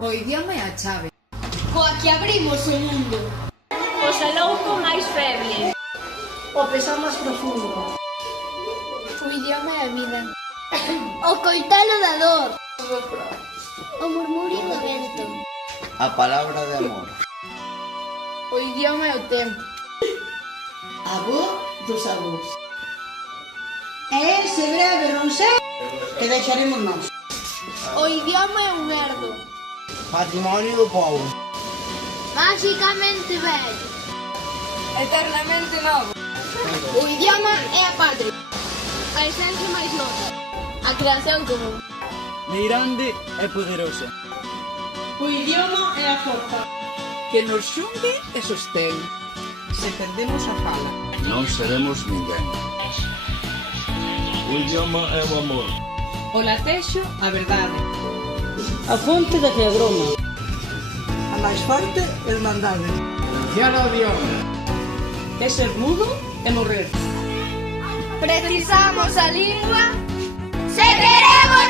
O idioma é a chave. Coa que abrimos o mundo. O salouco máis feble. O pesar máis profundo. O idioma é a vida. O coitalo da dor. O murmurio do vento. A palabra de amor. O idioma é o tempo. Avó dos avós. E ese breve non sei que deixaremos nós. O idioma é un herdo. Patrimonio do povo. Máxicamente vello. Eternamente novo. O idioma é a patria. A esencia máis nosa. A creación común. Meirande e poderosa. O idioma é a forza. Que nos xungue e sostén. Se perdemos a fala. Non seremos ninguén. O idioma é o amor. O latexo, a verdade. A fonte da que agroma. A máis forte, hermandade. Funciona o idioma. É ser mudo e morrer. Precisamos a lingua se queremos